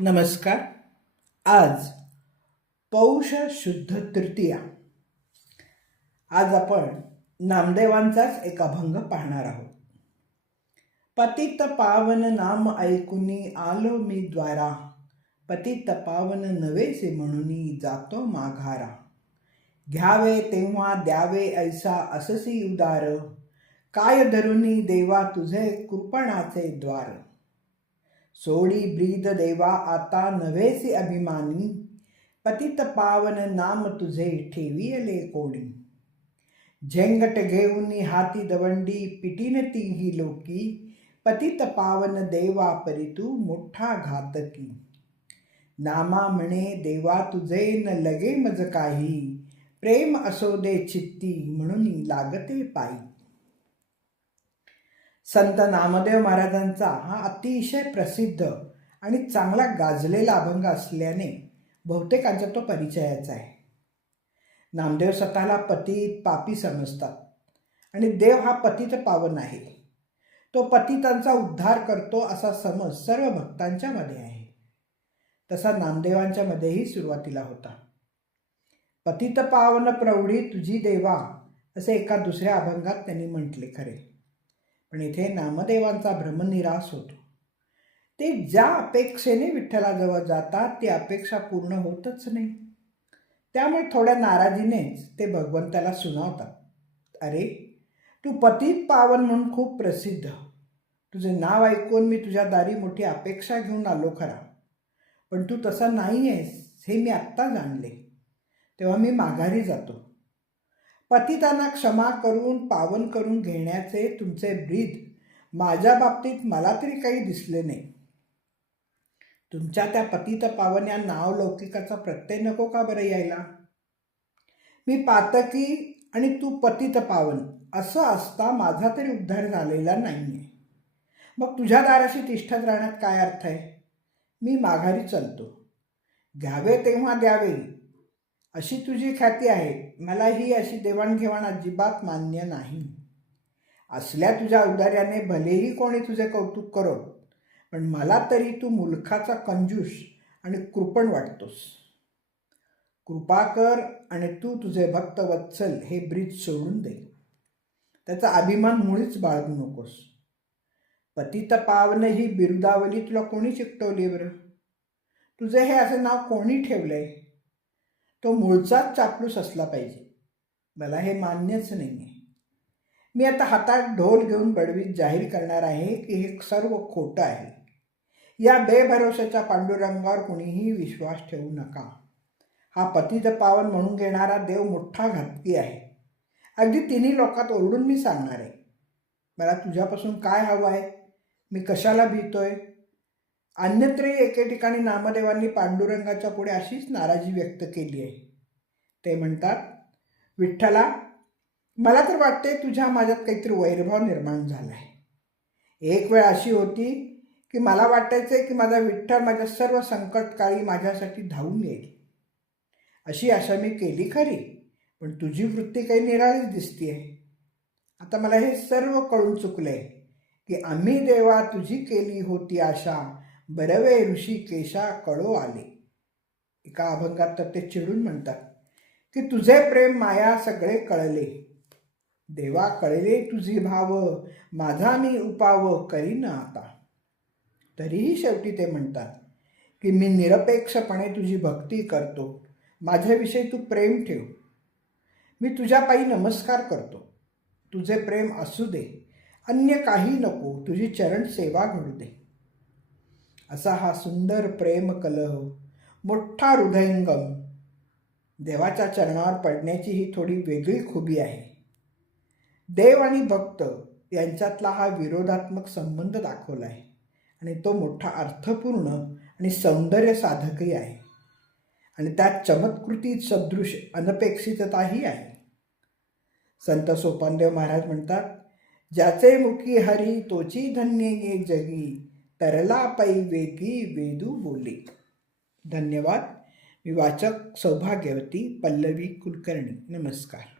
नमस्कार. आज पौष शुद्ध तृतीया. आज आपण नामदेवांचाच एक अभंग पाहणार आहोत. पतित पावन नाम ऐकुनी आलो मी द्वारा. पतित पावन नवेसे म्हणून जातो माघारा. घ्यावे तेव्हा द्यावे ऐसा अससी उदार. काय धरुनी देवा तुझे कृपणाचे द्वार. सोडी ब्रीद देवा आता नव्हेसी अभिमानी. पतित पावन नाम तुझे ठेवियले कोणी. झेंगट घेऊन हाती दवंडी पिटीन तीही लोकी. पतित पावन देवा परितू मोठा घातकी. नामा म्हणे देवा तुझे न लगे मज काही. प्रेम असो दे चित्ती म्हणून लागते पायी. संत नामदेव महाराजांचा हा अतिशय प्रसिद्ध आणि चांगला गाजलेला अभंग असल्याने बहुतेकांचा तो परिचयाचा आहे. नामदेव स्वतःला पतित पापी समजतात आणि देव हा पतित पावन आहे. तो पतितांचा उद्धार करतो असा समज सर्व भक्तांच्या मध्ये आहे. तसा नामदेवांच्या मध्येही सुरुवातीला होता. पतित पावन प्रौढी तुझी देवा असे एका दुसऱ्या अभंगात त्यांनी म्हटले खरे. पण इथे नामदेवांचा भ्रमनिरास होतो. ते ज्या अपेक्षेने विठ्ठलाजवळ जातात ती अपेक्षा पूर्ण होतच नाही. त्यामुळे थोड्या नाराजीनेच ते भगवंताला सुनावतात. अरे तू पतित पावन म्हणून खूप प्रसिद्ध. तुझे नाव ऐकून मी तुझ्या दारी मोठी अपेक्षा घेऊन आलो खरा. पण तू तसा नाही आहेस हे मी आत्ता जाणले. तेव्हा मी माघारी जातो. पतितांना क्षमा करून पावन करून घेण्याचे तुमचे ब्रीद माझ्या बाबतीत मला तरी काही दिसले नाही. तुमच्या त्या पतित पावन या नाव लौकिकाचा प्रत्यय नको का बरं यायला? मी पातकी आणि तू पतित पावन असं असता माझा तरी उद्धार झालेला नाही आहे मग तुझ्या दाराशी तिष्ठत राहण्यात काय अर्थ आहे? मी माघारी चलतो. घ्यावे तेव्हा द्यावे अशी तुझी ख्याती आहे. मला ही अशी देवाणघेवाण अजिबात मान्य नाही. असल्या तुझ्या औदार्याने भलेही कोणी तुझे कौतुक करो पण मला तरी तू मुलखाचा कंजूस आणि कृपण वाटतोस. कृपा कर आणि तू तुझे भक्त वत्सल हे ब्रीज सोडून दे. त्याचा अभिमान मुळीच बाळगू नकोस. पतित पावन ही बिरुदावली तुला कोणी चिकटवली बरं? तुझे हे असे नाव कोणी ठेवलंय? तो मूळचाच चापलूस असला पाहिजे. मला हे मान्यच नाही आहे मी आता हातात ढोल घेऊन बडवीत जाहीर करणार आहे की हे सर्व खोटं आहे. या बेभरोशाच्या पांडुरंगावर कुणीही विश्वास ठेवू नका. हा पतित पावन म्हणून घेणारा देव मोठा घातकी आहे. अगदी तिन्ही लोकात ओरडून मी सांगणार आहे. मला तुझ्यापासून काय हवं आहे? मी कशाला भीतोय? अन्यत्रही एके ठिकाणी नामदेवांनी पांडुरंगाच्या पुढे अशीच नाराजी व्यक्त केली आहे. ते म्हणतात विठ्ठला मला तर वाटते तुझ्या माझ्यात काहीतरी वैरभाव निर्माण झाला आहे. एक वेळ अशी होती की मला वाटायचं की माझा विठ्ठल माझ्या सर्व संकटकाळी माझ्यासाठी धावून येईल. अशी आशा मी केली खरी पण तुझी वृत्ती काही निराळीच आहे आता मला हे सर्व कळून आहे की आम्ही देवा तुझी केली होती आशा बरवे ऋषी केशा कळो आले. एका अभंगात तर ते चिडून म्हणतात की तुझे प्रेम माया सगळे कळले. देवा कळले तुझी भाव. माझा मी उपाव करीन आता. तरीही शेवटी ते म्हणतात की मी निरपेक्षपणे तुझी भक्ती करतो. माझ्याविषयी तू प्रेम ठेव. मी तुझ्या पायी नमस्कार करतो. तुझे प्रेम असू दे. अन्य काही नको. तुझी चरण सेवा घडू दे. असा हा सुंदर प्रेम कलह मोठा हृदयंगम. देवाच्या चरणावर पडण्याची ही थोडी वेगळी खुबी आहे. देव आणि भक्त यांच्यातला हा विरोधात्मक संबंध दाखवला आहे आणि तो मोठा अर्थपूर्ण आणि सौंदर्य साधकही आहे. आणि त्यात चमत्कृती सदृश अनपेक्षितताही आहे. संत सोपानदेव महाराज म्हणतात ज्याचे मुखी हरी तोची धन्य ये जगी. तरला पै वेगी वेदू बोले। धन्यवाद। मी वाचक सौभाग्यवती पल्लवी कुलकर्णी नमस्कार।